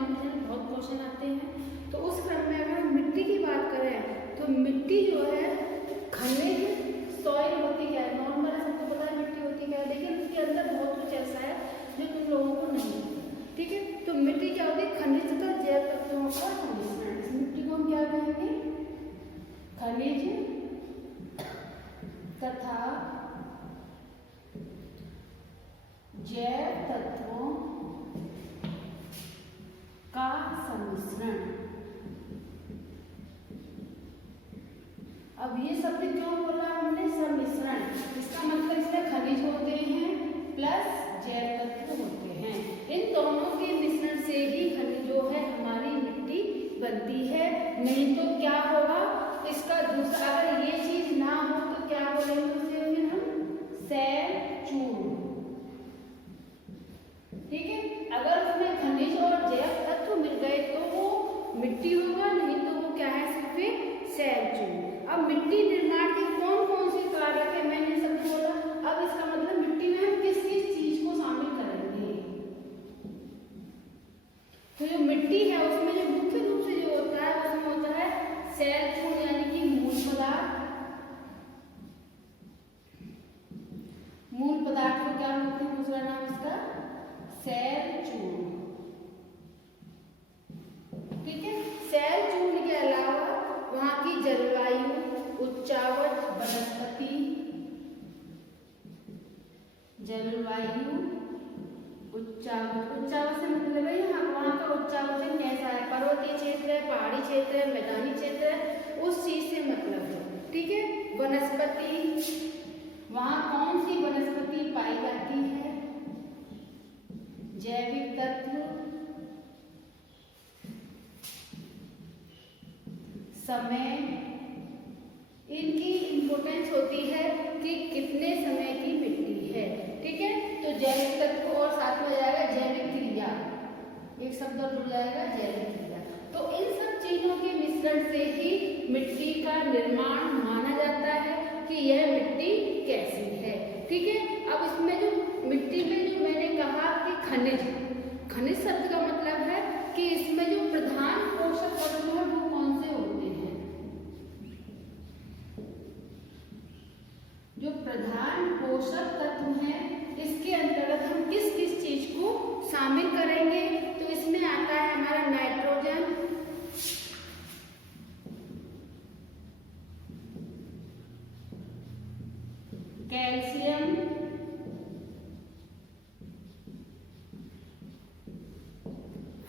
Competition में बहुत question आते हैं। तो उस क्रम में अगर हम मिट्टी की बात करें तो मिट्टी जो है खनिज सॉइल होती क्या है, नॉर्मल सबको पता है मिट्टी होती क्या है, लेकिन उसके अंदर बहुत कुछ ऐसा है जो तुम लोगों को नहीं पता। ठीक है, तो मिट्टी क्या होती है, खनिज तथा जैव तत्वों का सम्मिश्रण। इस मिट्टी को हम क्या कहेंगे, खनिज तथा जैव तत्वों का सम्मिश्रण। अब ये शब्द क्यों बोला हमने, सम्मिश्रण, इसका मतलब इसमें खनिज होते हैं प्लस जैव तत्व होते हैं। इन दोनों के मिश्रण से ही खनिज जो है हमारी मिट्टी बनती है। नहीं तो क्या होगा, इसका दूसरा अगर ये चीज ना हो तो क्या बोलेंगे उसे फिर हम, सैल चूर्ण। ठीक है, अगर उसमें खनिज और जैव तत्व मिल गए तो वो मिट्टी होगा, नहीं तो वो क्या है, सिर्फ सैल चूर्ण। अब मिट्टी निर्माण के कौन कौन से कारक है, मैंने सब बोला। अब इसका मतलब मिट्टी में हम किस किस चीज को शामिल करेंगे। तो जो मिट्टी है उसमें जो मुख्य रूप से जो होता है उसमें होता है सैल चूर्ण यानी कि मूल पदार्थ। मूल पदार्थ को क्या बोलते हैं, दूसरा नाम इसका सैल चूर्ण। ठीक है, सैल चूर्ण के अलावा वहां की जलवायु, उच्चावच, वनस्पति, जलवायु, उच्चावच से मतलब है यहाँ वहाँ का उच्चावचन कैसा है, पर्वतीय क्षेत्र है, पहाड़ी क्षेत्र है, मैदानी क्षेत्र है, उस चीज से मतलब है। ठीक है, वनस्पति, वहाँ कौन सी वनस्पति पाई जाती है, जैविक तत्व, समय, इनकी इंपोर्टेंस होती है कि कितने समय की मिट्टी है। ठीक है, तो जैविक तत्व और साथ में जाएगा जैविक क्रिया, एक शब्द और जुड़ जाएगा जैविक क्रिया। तो इन सब चीजों के मिश्रण से ही मिट्टी का निर्माण माना जाता है कि यह मिट्टी कैसी है। ठीक है, अब इसमें जो मिट्टी में जो मैंने कहा कि खनिज, खनिज शब्द का मतलब है कि इसमें जो प्रधान पोषक तत्व है वो कौन से होते हैं। जो प्रधान पोषक तत्व हैं इसके अंतर्गत हम किस किस चीज को शामिल करेंगे, तो इसमें आता है हमारा नाइट्रोजन, कैल्शियम,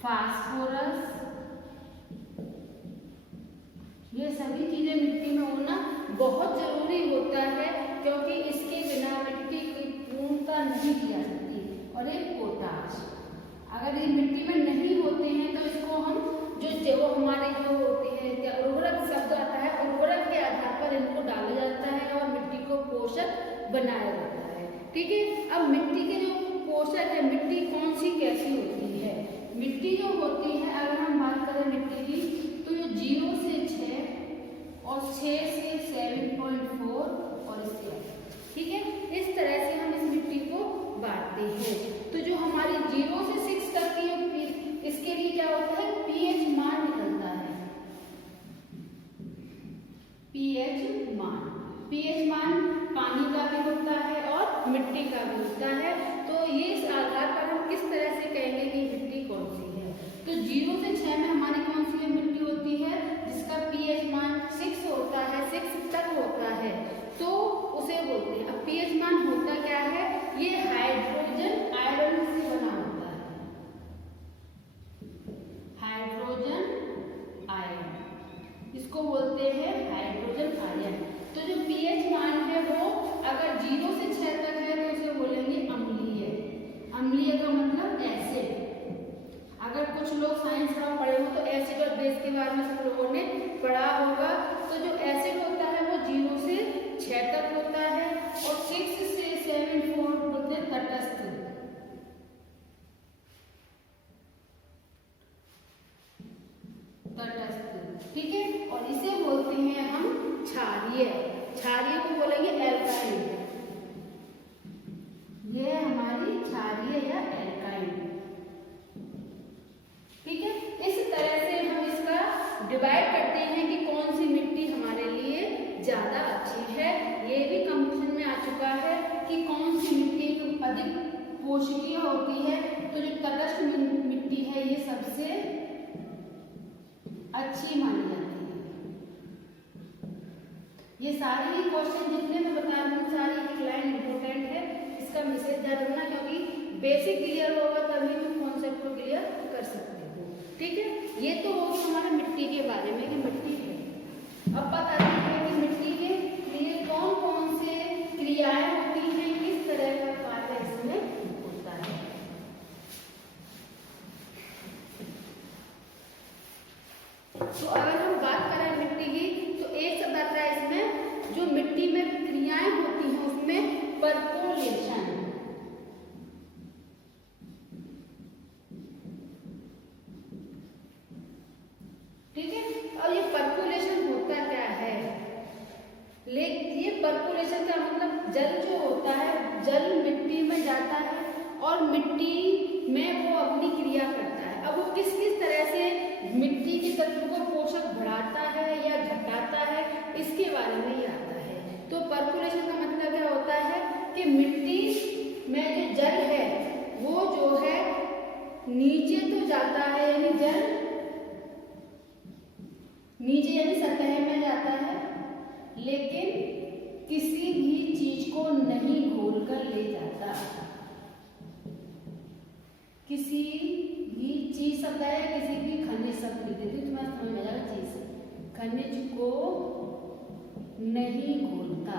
फास्फोरस। ये सभी चीजें मिट्टी में होना बहुत जरूरी होता है क्योंकि इसके बिना मिट्टी की पूर्णता नहीं की जा सकती। और एक पोटाश, अगर ये मिट्टी में नहीं होते हैं तो इसको हम जो हमारे जो होते हैं उर्वरक शब्द आता है, उर्वरक के आधार पर इनको डाला जाता है और मिट्टी को पोषक बनाया जाता है। ठीक है, अब मिट्टी के जो पोषक है, मिट्टी कौन सी कैसी होती है, मिट्टी जो होती है अगर हम बात करें मिट्टी की तो जो 0 से 6 और 6 से 7.4 और इससे। ठीक है, इस तरह से हम इस मिट्टी को बांटते हैं। तो जो हमारी 0 से 6 तक की इसके लिए क्या होता है, पीएच मान निकलता है, पीएच मान। पीएच मान पानी का भी होता है और मिट्टी का भी होता है। तो ये इस आधार पर हम किस तरह से कहेंगे कि मिट्टी कौन सी है। तो 0 से 6 में हमारी कौन सी मिट्टी होती है, जिसका पीएच मान 6 होता है, 6 तक होता है, तो उसे बोलते हैं। अब पीएच मान होता क्या है, ये हाइड्रोजन आयरन से बना होता है, हाइड्रोजन आयन, इसको बोलते हैं हाइड्रोजन आयन। तो जो पीएच मान है वो अगर 0 से 6 तक है तो उसे बोलेंगे अम्लीय। अम्लीय का मतलब एसिड। अगर कुछ लोग साइंस का पढ़े हो तो एसिड और बेस के बारे में सब लोगों ने पढ़ा होगा। तो जो एसिड होता है वो 0 से 6 तक होता है और 6 से 7.4 बोलते हैं तटस्थ। तटस्थ, ठीक है, और इसे बोलते हैं हम क्षारीय। क्षारीय को बोलेंगे एल्काइन। ये हमारी क्षारीय या एल्काइन। ठीक है, डिवाइड करते हैं कि कौन सी मिट्टी हमारे लिए ज़्यादा अच्छी है। ये भी कंपटीशन में आ चुका है कि कौन सी मिट्टी अधिक पोषकीय होती है। तो जो तटस्थ मिट्टी है ये सबसे अच्छी मानी जाती है। ये सारे ही क्वेश्चन जितने मैं बता रही हूँ सारी एक लाइन इंपॉर्टेंट है, इसका मैसेज ध्यान रखना, क्योंकि बेसिक क्लियर होगा तभी तुम कॉन्सेप्ट को क्लियर कर सकते हो। ठीक है, ये तो होगा हमारे मिट्टी के बारे में कि मिट्टी है। अब बताते हैं कि मिट्टी के लिए कौन कौन से क्रियाएं होती हैं, किस तरह का कार्य इसमें होता है। तो अगर हम बात करें मिट्टी की तो एक शब्द आता है इसमें, जो मिट्टी में क्रियाएं होती हैं उसमें परकोलेशन। ठीक है, और ये परकोलेशन होता क्या है? ये परकोलेशन का मतलब जल जो होता है, जल मिट्टी में जाता है और मिट्टी में वो अपनी क्रिया करता है। अब वो किस किस तरह से मिट्टी के तत्व को पोषक बढ़ाता है या घटाता है, इसके बारे में ये आता है। तो परकोलेशन का मतलब क्या होता है कि मिट्टी में जो जल है वो जो है नीचे तो जाता है, यानी जल नीचे यानी सतह में जाता है, लेकिन किसी भी चीज को नहीं घोल कर ले जाता। किसी भी चीज शब्द है, किसी भी खनिज शब्द लिख देती हूँ तुम्हें समझ में आ जाएगा। चीज खनिज को नहीं घोलता।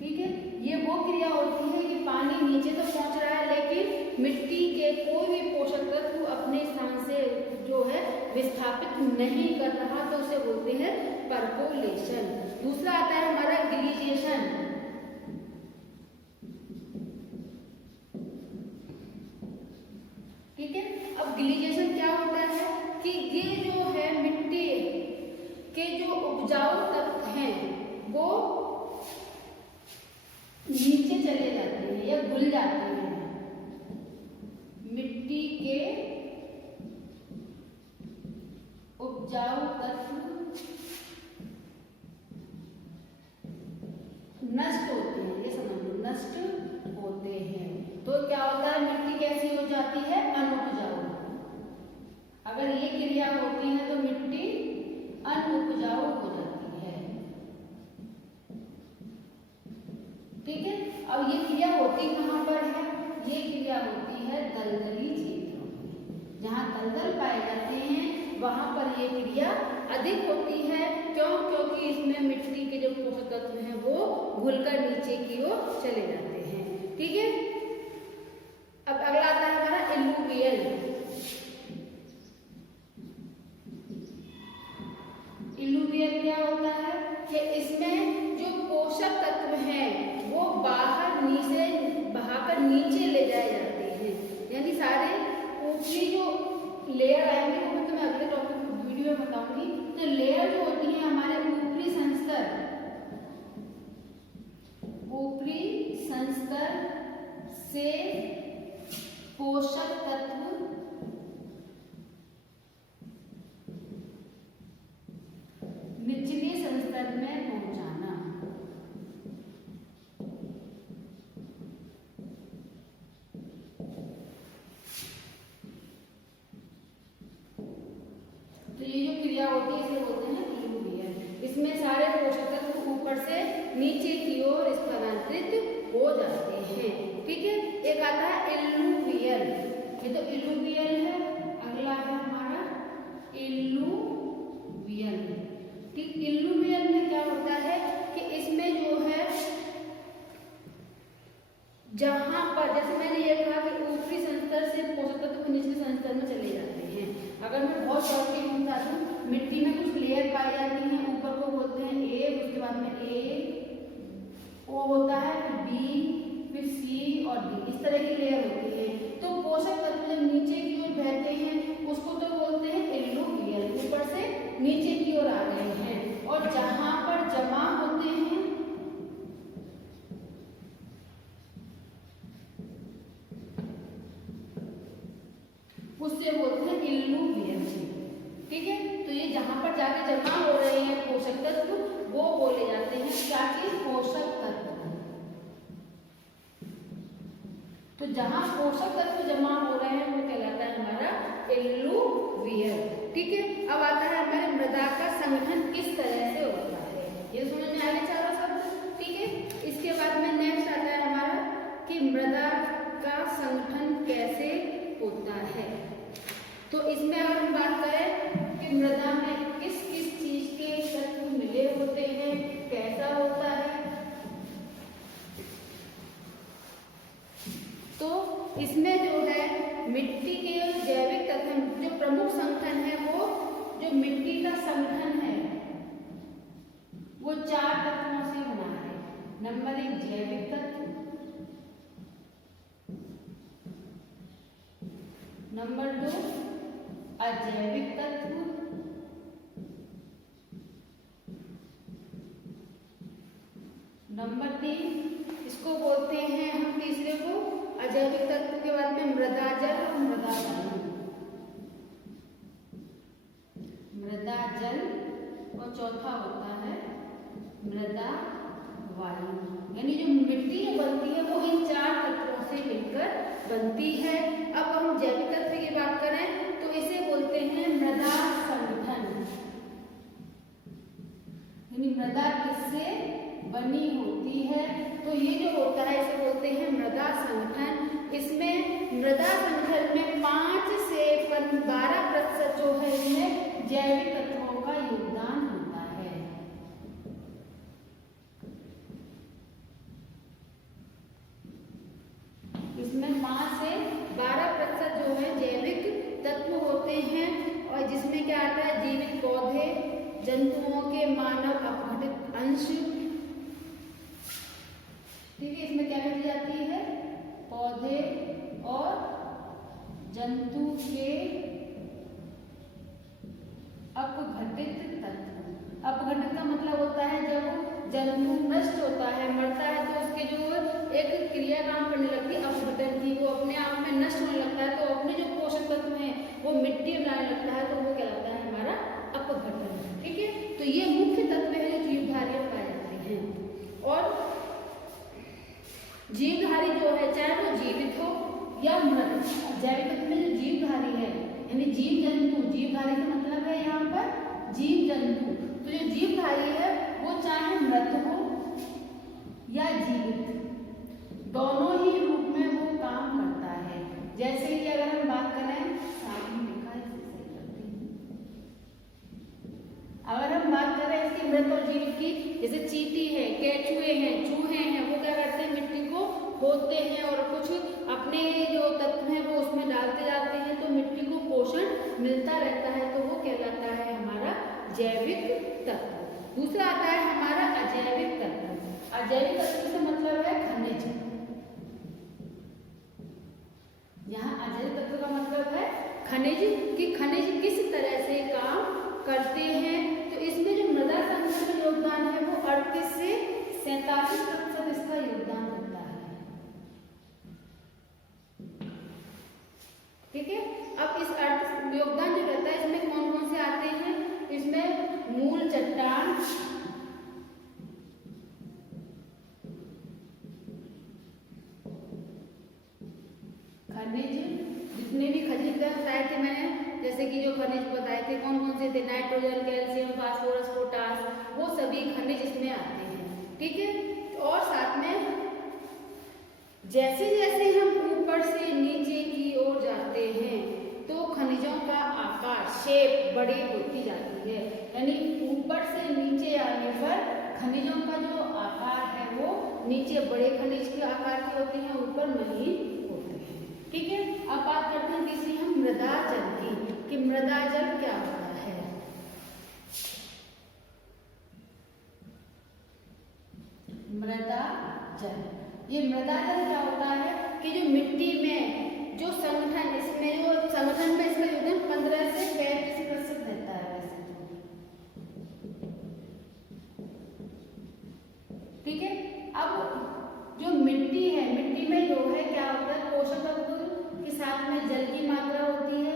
ठीक है, ये वो क्रिया होती है कि पानी नीचे तो पहुंच रहा है लेकिन मिट्टी के कोई भी पोषक तत्व अपने स्थान से जो है विस्थापित नहीं कर रहा, तो उसे बोलते हैं परकोलेशन। दूसरा आता है हमारा गिलिजेशन। ठीक है, अब गिलिजेशन क्या होता है कि ये जो है मिट्टी के जो उपजाऊ तत्व हैं वो नीचे चले जाते हैं या घुल जाते हैं। मिट्टी के उपजाऊ तत्व नष्ट होते हैं, ये समझ लो, नष्ट होते हैं। तो क्या होता है, मिट्टी कैसी हो जाती है, अनुपजाऊ। अगर ये क्रिया होती है तो मिट्टी अनुपजाऊ हो जाती है। ठीक है, अब ये क्रिया होती कहाँ पर है? ये क्रिया होती है दलदली क्षेत्रों में। जहाँ दलदल पाए जाते हैं वहां पर ये क्रिया अधिक होती है। क्यों? क्योंकि इसमें मिट्टी के जो पोषक तत्व हैं वो घुलकर नीचे की ओर चले जाते हैं। ठीक है, अब अगला आता है हमारा इल्लूवियल। इल्लूवियल क्या होता है कि इसमें जो पोषक तत्व हैं वो बाहर नीचे बहाकर नीचे ले जाए जाते हैं। यानी सारे ऊपरी जो लेयर आएंगे वो तो मैं अगले टॉपिक वीडियो में बताऊंगी। तो लेयर जो होती है हमारे ऊपरी संस्तर से पोषक तत्व निचले संस्तर में पहुंचाना। तो ये जो क्रिया होती है इसे बोलते हैं इल्लूवियल। इसमें सारे पोषक तत्व ऊपर से नीचे की ओर स्थानांतरित हो जाते हैं। ठीक है, एक आता है इल्लूवियल। ये तो इल्लूवियल है। अगला है हमारा इल्लूवियल। ठीक, इल्लूवियल में क्या होता है कि इसमें जो है जहां पर, जैसे मैंने ये कहा कि ऊपरी संस्तर से पोषक तत्व निचले संस्तर में चले जाते हैं। अगर मैं बहुत शॉर्टली बता दूं, मिट्टी में कुछ लेयर पाई जाती हैं। ऊपर को बोलते हैं ए, उसके बाद में ए ओ होता है, फिर बी, फिर सी और डी, इस तरह की लेयर होती है। तो पोषक तत्व जब नीचे की ओर बहते हैं उसको तो बोलते हैं इल्लूवियल। ऊपर से नीचे की ओर आ गए हैं और जहां पर जमा होते हैं उससे बोलते हैं इल्लूवियल। ठीक है, तो ये जहाँ पर जाके जमा हो रहे हैं पोषक तत्व वो बोले जाते हैं क्या चीज, पोषक तत्व। तो जहाँ पोषक तत्व जमा हो रहे हैं वो कहलाता है हमारा इल्लूवियल। ठीक है, अब आता है हमारे मृदा का संगठन किस तरह से होता है, ये समझ में आ गए चारों शब्द। ठीक है, इसके बाद में नेक्स्ट आता है हमारा कि मृदा का संगठन कैसे होता है। तो इसमें अगर हम बात करें कि मृदा में किस किस चीज के तत्व मिले होते हैं, कैसा होता है, तो इसमें जो है मिट्टी के जैविक तत्व जो प्रमुख संगठन है वो जो मिट्टी का संगठन है वो 4 तत्वों से बना है। नंबर 1 जैविक तत्व, नंबर 2 अजैविक तत्व, नंबर 3 इसको बोलते हैं हम तीसरे को अजैविक तत्व के बाद में मृदा जल और मृदा वायु। मृदा जल और चौथा होता है मृदा वायु। यानी जो मिट्टी बनती है वो इन 4 तत्वों से मिलकर बनती है। अब हम जैविक तत्व की बात करें तो इसे बोलते हैं मृदा संगठन। यानी मृदा किससे बनी होती है, तो ये जो होता है इसे बोलते हैं मृदा संगठन। इसमें मृदा संगठन में 5 से 12% जो है इसमें जैविक तत्वों का योगदान होता है। इसमें 5 से 12% जो है जैविक तत्व होते हैं और जिसमें क्या आता है जीवित पौधे, जंतुओं के मानव अपघटित अंश। ठीक है, इसमें क्या मिल जाती है पौधे और जंतु के अपघटित तत्व। अपघटित का मतलब होता है जब जंतु नष्ट होता है, मरता है, तो उसके जो एक क्रिया काम करने लगती है अपघटन की, वो अपने आप में नष्ट होने लगता है, तो अपने जो पोषक तत्व हैं वो मिट्टी बनाने लगता है, तो वो कहलाता है हमारा अपघटन। ठीक है, तो ये मुख्य तत्व है जो जीवधारी पाए जाते हैं। और जीवधारी जो है चाहे वो जीवित हो या मृत, जैविक तत्व में जो जीवधारी है यानी जीव जंतु, जीवधारी का मतलब है यहाँ पर जीव जंतु, तो जो जीवधारी है वो चाहे मृत हो या जीवित, दोनों ही रूप में वो काम करता है। जैसे कि अगर हम बात करें अगर हम बात करें इसकी मृत और जीवित की, जैसे चींटी है, केंचुए हैं, चूहे हैं, वो क्या करते हैं मिट्टी को खोदते हैं और कुछ अपने जो तत्व हैं वो उसमें डालते जाते हैं, तो मिट्टी को पोषण मिलता रहता है, तो वो कहलाता है हमारा जैविक तत्व। दूसरा आता है हमारा अजैविक तत्व। अजैविक तत्व से मतलब है खनिज। यहाँ अजैविक तत्व का मतलब है खनिज कि खनिज किस तरह से काम करते हैं। तो इसमें जो मृदा संगठन का योगदान है वो 38 से 47% इसका योगदान होता है। ठीक है, अब इस योगदान जो रहता है इसमें कौन कौन से आते हैं, इसमें मूल चट्टान, खनिज, जितने भी खनिज बताए थे मैंने, जैसे कि जो खनिज बताए थे कौन कौन से थे, नाइट्रोजन, कैल्शियम, फास्फोरस, पोटास, वो सभी खनिज इसमें आते हैं। ठीक है, और साथ में जैसे जैसे हम ऊपर से नीचे की ओर जाते हैं तो खनिजों का आकार, शेप बड़ी होती जाती है। यानी ऊपर से नीचे आने पर खनिजों का जो आकार है वो नीचे बड़े खनिज के आकार के होते हैं, ऊपर महीन होते हैं। ठीक है, अब बात करते हैं तीसरी हम मृदा जल की, कि मृदा जल क्या होता है। मृदा जल, ये मृदा जल क्या होता है कि जो मिट्टी में जो संगठन, इसमें जो संगठन में इसका योगदान 15 से 35% रहता है वैसे तो। ठीक है, अब जो मिट्टी है, मिट्टी में जो है क्या होता है पोषक तत्व के साथ में जल की मात्रा होती है,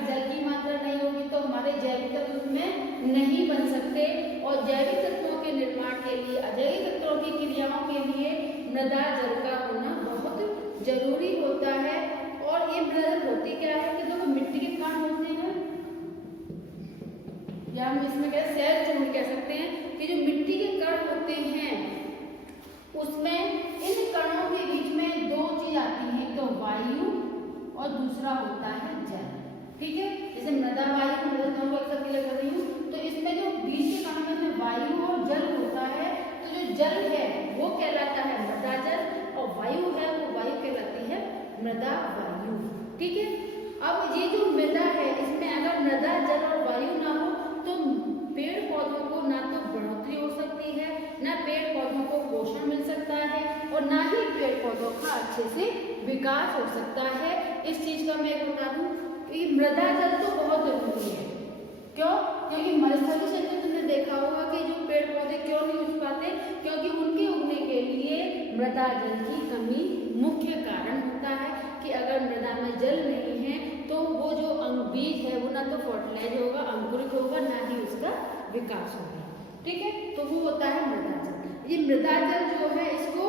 अगर जल की मात्रा नहीं होगी तो हमारे जैविक तत्व उसमें नहीं बन सकते, और जैविक तत्वों के निर्माण के लिए, अजैविक तत्वों की क्रियाओं के लिए मृदा जल का होना बहुत जरूरी होता है। और ये मृदा जल होती क्या है कि देखो मिट्टी के कण होते हैं, या हम इसमें क्या सैल चूर्ण कह सकते हैं, कि जो मिट्टी के कण होते हैं उसमें इन कणों के बीच में दो चीज आती है, तो वायु और दूसरा होता है जल। ठीक है, जैसे मृदा वायु मृदा एक साथ क्लियर कर रही हूँ, तो इसमें जो बीच के कणों में वायु और जल होता है, तो जो जल है वो कहलाता है मृदा जल और वायु है वो वायु कहलाती है मृदा वायु। ठीक है, अब ये जो मृदा है इसमें अगर मृदा जल और वायु ना हो तो पेड़ पौधों को ना तो बढ़ोतरी हो सकती है, ना पेड़ पौधों को पोषण मिल सकता है, और ना ही पेड़ पौधों का अच्छे से विकास हो सकता है। इस चीज का मैं बता दूं कि मृदा जल तो बहुत जरूरी है। क्यों? क्योंकि मरुस्थलीय क्षेत्र में तुमने देखा होगा कि जो पेड़ पौधे क्यों नहीं उग पाते, क्योंकि उनके उगने के लिए मृदा जल की कमी मुख्य कारण होता है। कि अगर मृदा में जल नहीं है तो वो जो बीज है वो ना तो फर्टिलाइज होगा, अंकुरित होगा, ना ही उसका विकास होगा। ठीक है, तो वो होता है मृदा जल। ये मृदा जल जो है इसको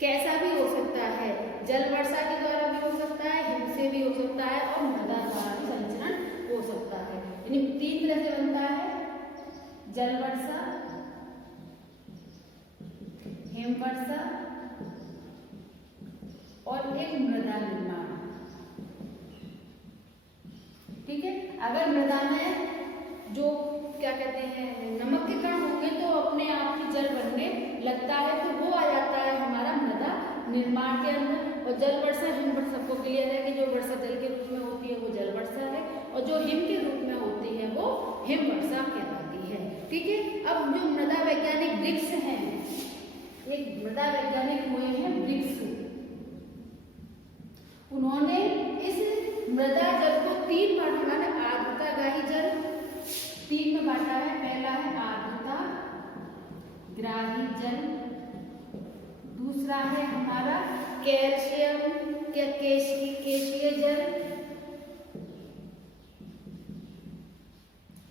कैसा भी हो सकता है, जल वर्षा के द्वारा भी हो सकता है, हिम से भी हो सकता है, और मृदा द्वारा भी संचरण हो सकता है। यानी 3 तरह से बनता है, जल वर्षा, हिम वर्षा और एक मृदा निर्माण। ठीक है, अगर मृदा में जो क्या कहते हैं नमक के कण होंगे तो अपने आप ही जल बनने लगता है, तो वो आ जाता है हमारा मृदा निर्माण के अंदर। और जल वर्षा हिम वर्षा सबको क्लियर है कि जो वर्षा जल के रूप में होती है वो जल वर्षा है, और जो हिम के रूप में होती है वो हिम वर्षा कहलाती है। ठीक है, अब जो मृदा वैज्ञानिक वृक्ष हैं, एक मृदा वैज्ञानिक हुए हैं वृक्ष, उन्होंने इस मृदा जल को 3 बांटा, माना आर्द्रताग्राही जल 3 में बांटा है। पहला है आर्द्रता ग्राही जल, दूसरा है हमारा कैल्शियम के केशीय जल,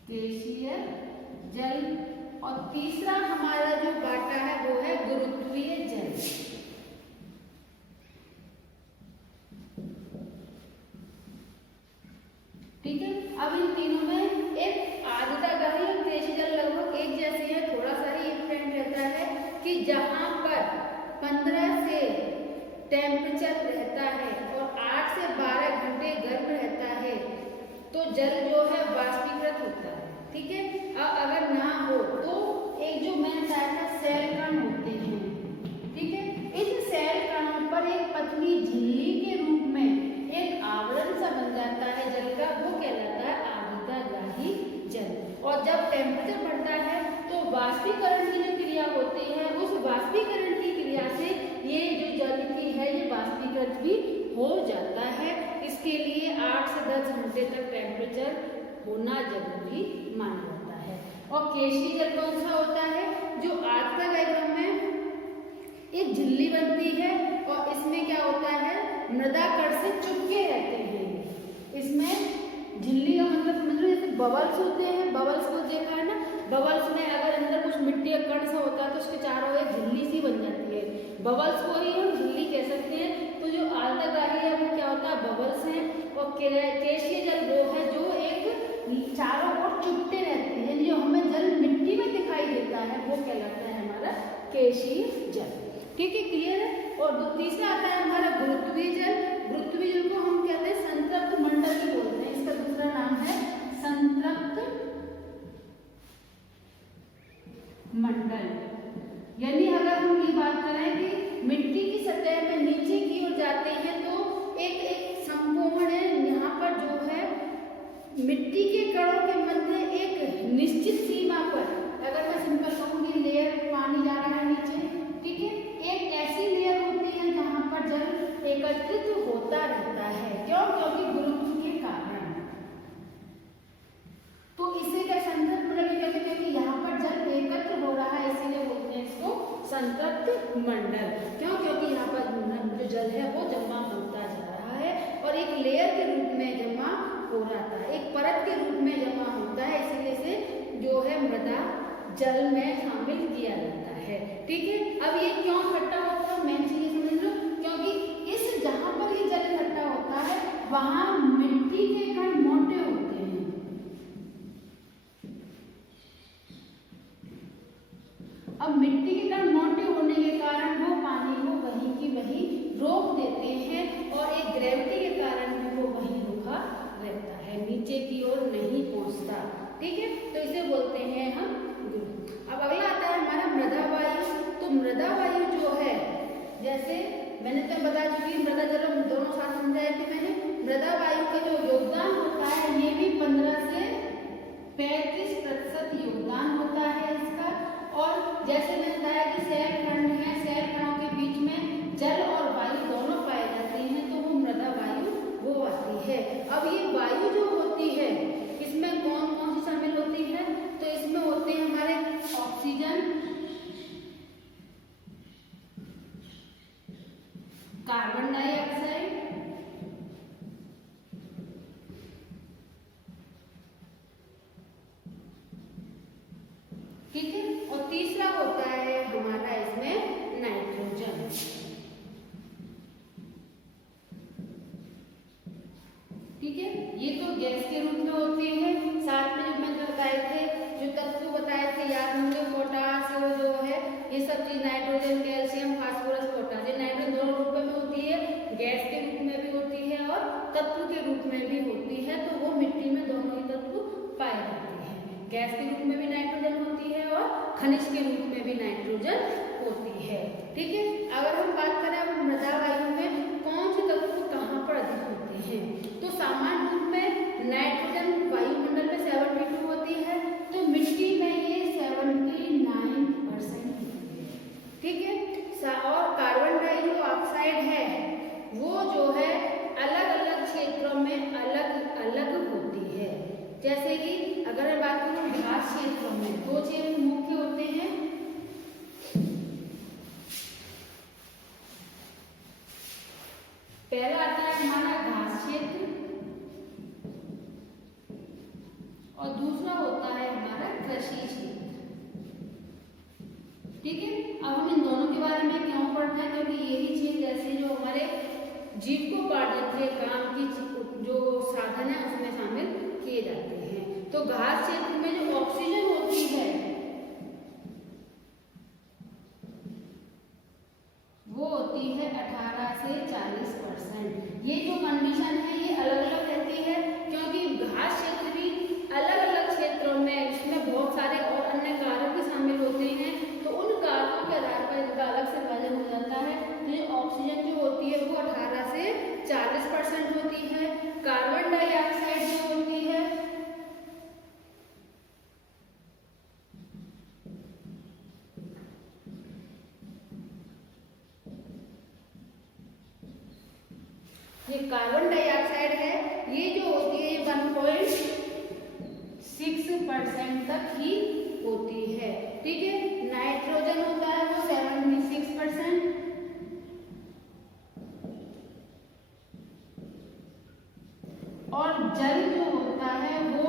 केशीय जल, और तीसरा हमारा जो बांटा है वो है गुरुत्वीय जल। ठीक है, अब इन तीनों में एक आर्द्रताग्राही और केशीय जल लगभग एक जैसी है, थोड़ा सा ही डिफरेंट रहता है कि जहां पर 15 से टेम्परेचर रहता है और 8 से 12 घंटे गर्म रहता है तो जल जो है वाष्पीकृत होता है। ठीक है, अगर ना हो तो एक जो मैंने बताया था सेल कण होते हैं। ठीक है, इस सेल कणों पर एक पतली झिल्ली के रूप में एक आवरण सा बन जाता है जल का, वो कहलाता है आर्द्रताग्राही जल। और जब टेम्परेचर बढ़ता है तो वाष्पीकरण की जो क्रिया होती है, उस वाष्पीकरण की क्रिया से ये जो जल की है ये वाष्पीकृत भी हो जाता है। इसके लिए 8 से 10 घंटे तक टेम्परेचर होना जरूरी माना जाता है। और केशीय जल कौन सा होता है, जो आर्द्रताग्राही में एक झिल्ली बनती है और इसमें क्या होता है मृदा कण से चिपके रहते हैं। इसमें झिल्ली का मतलब जैसे बबल्स होते हैं, बबल्स को देखा है ना, बबल्स में अगर अंदर कुछ मिट्टी का कण सा होता है तो उसके चारों एक झिल्ली सी बन जाती है, बबल्स को ही हम झिल्ली कह सकते हैं। तो जो आर्द्रताग्राही है वो क्या होता है बबल्स हैं, और केशीय जल वो है जो एक चारों ओर चिपटे रहते हैं, जो हमें जल मिट्टी में दिखाई देता है वो कहलाता है हमारा केशीय जल। ठीक है, क्लियर है। और तीसरा आता है हमारा गुरुत्वीय जल। गुरुत्वीय जल को हम कहते हैं संतृप्त मंडल भी बोलते हैं, इसका दूसरा नाम है संतृप्त मंडल। यानी अगर हम ये बात करें कि मिट्टी की सतह में नीचे की ओर जाते हैं तो एक संकोण है, यहाँ पर जो है मिट्टी के कणों के मध्य एक निश्चित सीमा पर, अगर मैं सिंपल कहूँगी लेयर पानी जा रहा है नीचे, ठीक है, एक ऐसी लेयर होती है जहाँ पर जल एकत्रित होता रहता है। क्यों? क्योंकि गुरुत्व के कारण। तो इसे क्या संतृप्त मंडल कहते हैं, क्योंकि यहाँ पर जल एकत्र हो रहा है इसीलिए बोलते हैं इसको संतृप्त मंडल। क्यों? क्योंकि यहाँ पर जो जल है वो जमा होता जा रहा है और एक लेयर के रूप में जमा हो रहा था, एक परत के रूप में जमा होता है, इसीलिए से जो है मृदा जल में शामिल किया जाता है। ठीक है, अब ये क्यों इकट्ठा होता है, मेन चीज समझ लो, क्योंकि इस जहां पर ये जल इकट्ठा होता है वहां मिट्टी के कण मोटे होते हैं। अब मिट्टी के कण मोटे होने के कारण वो पानी को वहीं की वहीं रोक देते हैं और एक ग्रेविटी के कारण भी वो वहीं रुका रहता है, नीचे की ओर नहीं पहुंचता। ठीक है, तो इसे बोलते हैं हम गुरुत्व। अब अगला आता है हमारा मृदा वायु। तो मृदा वायु जो है, जैसे मैंने तो बता चुकी, मृदा जल दोनों साथ समझाए थे मैंने। मृदा वायु का जो योगदान होता है ये भी 15 से 35% योगदान होता है इसका। और जैसे मैंने बताया कि सैल खंड है, सैल खंडों के बीच में जल और वायु दोनों पाए जाते हैं, तो वो मृदा वायु वो आती है। अब ये वायु जो होती है इसमें कौन कौन सी शामिल होती है, तो इसमें होते हैं हमारे ऑक्सीजन, कार्बन डाइऑक्साइड, ठीक है, और तीसरा होता है हमारा इसमें नाइट्रोजन। ठीक है, ये तो गैस के रूप में होती है। साथ में जो मैंने बताए थे, जो तत्व बताए थे याद होंगे, पोटास जो है, ये सब चीज, नाइट्रोजन, कैल्शियम, फास्फोरस, पोटास, ये नाइट्रोजन दोनों रूप में होती है, गैस के रूप में भी होती है और तत्व के रूप में भी होती है। तो वो मिट्टी में दोनों ही तत्व पाए जाते हैं, गैस के रूप में भी नाइट्रोजन होती है और खनिज के रूप में भी नाइट्रोजन होती है। ठीक है, अगर हम बात करें अब मृदा वायु में कौन से तत्व कहाँ पर अधिक होते हैं, तो सामान्य रूप में नाइट्रोजन वायुमंडल में 72 होती है, तो मिट्टी में ये 79% होती है। ठीक है, और कार्बन डाइऑक्साइड है वो जो है अलग अलग क्षेत्रों में अलग अलग होती है। जैसे कि अगर मैं बात करूं घास क्षेत्रों में, दो क्षेत्र मुख्य होते हैं, पहला आता है हमारा घास क्षेत्र और दूसरा होता है हमारा कृषि क्षेत्र। ठीक है, अब हम इन दोनों के बारे में क्यों पढ़ना है, क्योंकि यही चीज जैसे जो हमारे जीविकोपार्जन के काम की जो साधन है उसमें शामिल किए जाते हैं। तो घास क्षेत्र में जो ऑक्सीजन होती है वो होती है 18 से 40%। ये जो कंडीशन है ये अलग अलग रहती है, क्योंकि घास क्षेत्र भी अलग अलग क्षेत्रों में इसमें बहुत सारे और अन्य कारक भी शामिल होते हैं, तो उन कारकों के आधार पर इनका अलग से वजन हो जाता है। तो ये ऑक्सीजन जो होती है वो 18 से 40% होती है। कार्बन डाइऑक्साइड जो होती है ये कार्बन डाइऑक्साइड है, ये जो होती है 1.6% तक ही होती है। ठीक है, नाइट्रोजन होता है वो 76%, और जल जो होता है वो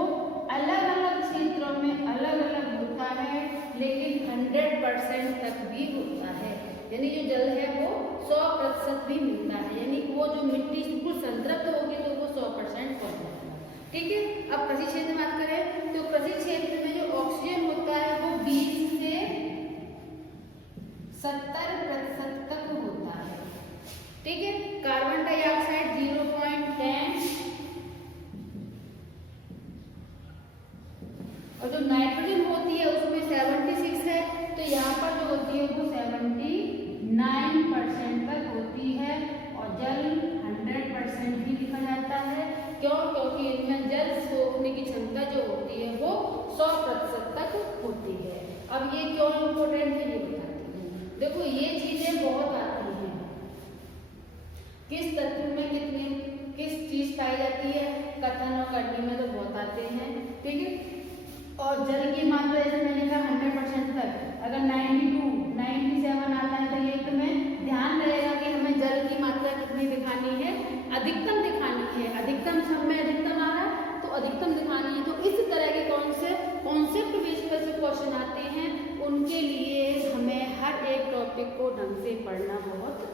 अलग अलग क्षेत्रों में अलग अलग होता है, लेकिन 100% तक भी होता है। यानी जो जल है वो 100% भी मिलता है, यानी वो जो मिट्टी बिल्कुल संतृप्त होगी तो वो 100% पहुंच जाएगा। ठीक है, अब कृषि क्षेत्र में बात करें तो कृषि क्षेत्र में जो ऑक्सीजन होता है वो 20 से 70% तक होता है। ठीक है, कार्बन डाइऑक्साइड 0.10 और जो नाइट्रोजन होती है उसमें 76 है, तो यहाँ पर जो होती है वो 79% तक होती है, और जल 100% भी लिखा जाता है। क्यों? क्योंकि इनमें जल सोखने की क्षमता जो होती है वो 100% तक होती है। अब ये क्यों इम्पोर्टेंट है ये बताती हूँ। देखो ये चीजें बहुत आती हैं, किस तत्व में किस चीज पाई जाती है, कथन और करनी में तो बहुत आते हैं। ठीक है, और जल की मात्रा जैसे मैंने कहा 100% तक, अगर 92, 97 आता है तो ये तुम्हें ध्यान रहेगा कि हमें जल की मात्रा कितनी दिखानी है, अधिकतम दिखानी है। अधिकतम सब में अधिकतम आ रहा है को ढंग से पढ़ना बहुत